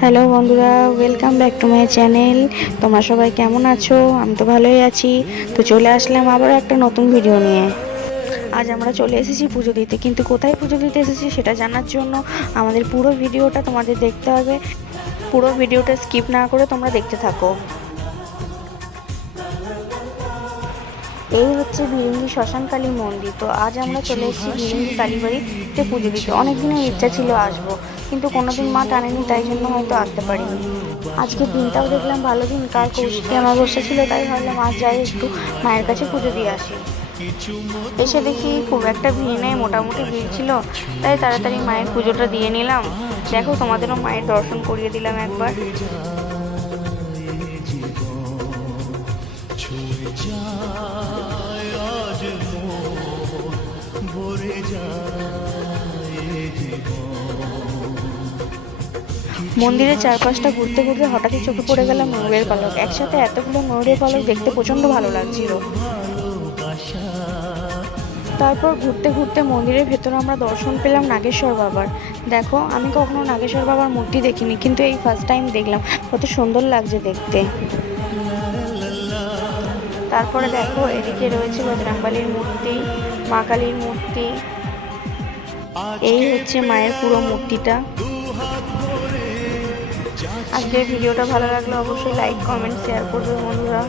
Hello বন্ধুরা welcome back to my channel তোমরা সবাই কেমন আছো? আমি তো ভালোই আছি। তো চলে আসলাম আবারও একটা নতুন ভিডিও নিয়ে। আজ আমরা চলে এসেছি পুজো দিতে। কিন্তু কোথায় পুজো দিতে এসেছি সেটা জানার জন্য আমাদের পুরো ভিডিওটা তোমাদের দেখতে হবে। পুরো ভিডিওটা স্কিপ না করে তোমরা দেখতে থাকো। এই হচ্ছে ভিরিঙ্গি শ্মশানকালী মন্দির। তো আজ আমরা চলে এসেছি ভিরিঙ্গি কালীবাড়িতে পুজো দিতে। অনেক দিনের ইচ্ছা ছিল আসব। কিন্তু কোনোদিন মা টানেনি, তাই জন্য হয়তো আসতে পারিনি। আজকে দিনটাও দেখলাম ভালো দিন, কাল আমার বসে ছিল, তাই ভাবলাম আজ যাই একটু মায়ের কাছে পুজো দিয়ে আসি। এসে দেখি খুব একটা ভিড় নেই, মোটামুটি ভিড় ছিল, তাই তাড়াতাড়ি মায়ের পুজোটা দিয়ে নিলাম। দেখো, তোমাদেরও মায়ের দর্শন করিয়ে দিলাম একবার। ভরে যায় মন্দিরের চারপাশটা ঘুরতে ঘুরতে হঠাৎই চোখে পড়ে গেলাম ময়ূরের পালক। একসাথে এতগুলো ময়ূরের পালক দেখতে প্রচণ্ড ভালো লাগছিল। তারপর ঘুরতে ঘুরতে মন্দিরের ভেতরে আমরা দর্শন পেলাম নাগেশ্বর বাবার। দেখো, আমি কখনো নাগেশ্বর বাবার মূর্তি দেখিনি, কিন্তু এই ফার্স্ট টাইম দেখলাম। কত সুন্দর লাগছে দেখতে। তারপরে দেখো, এদিকে রয়েছে বজরাংবালির মূর্তি, মা কালীর মূর্তি। এই হচ্ছে মায়ের পুরো মূর্তিটা। আজকের ভিডিওটা ভালো লাগলে অবশ্যই লাইক কমেন্ট শেয়ার করবে বন্ধুরা।